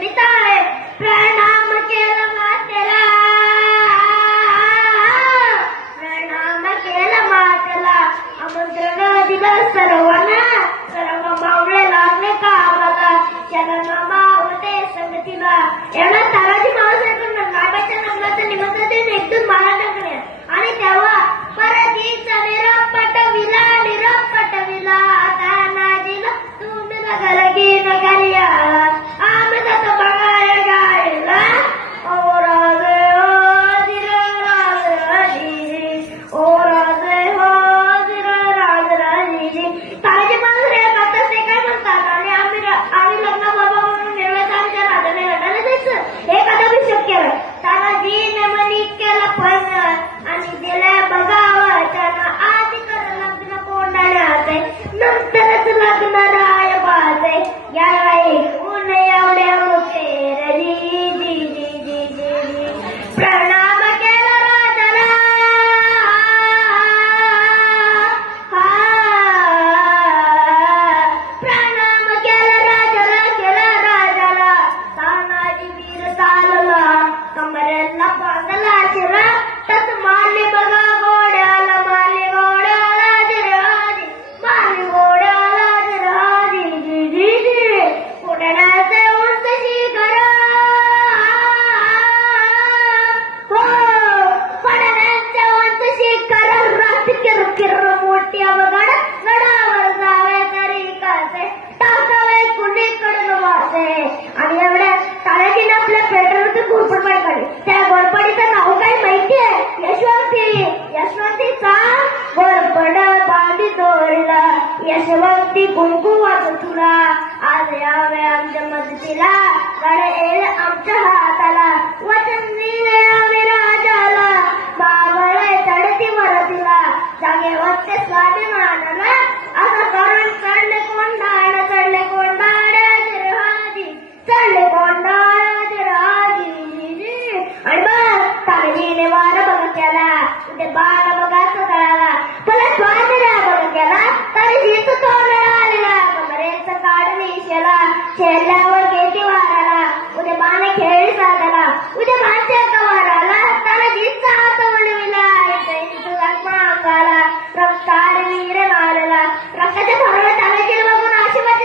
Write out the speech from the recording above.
hospital, é eh, त्या गोडपडीचं नाव काय माहितीये यशवंती. यशवंतीचा गोडपड बांधी तोरला यशवंती कुंकू वाच तुला. आज यावे आमच्या मदतीला गाडे येईल आमच्या हाताला. वचन दिले आम्ही राजाला. बाबळे मरतीला जागे स्वाभिमानाला असं करून उद्या माझ्या कवाराला. तानाजीचा तोंडविला इथे महाकाला रक्तार वीर मारला. रक्ताच्या थोडा तानाजी बघून आशीर्वाद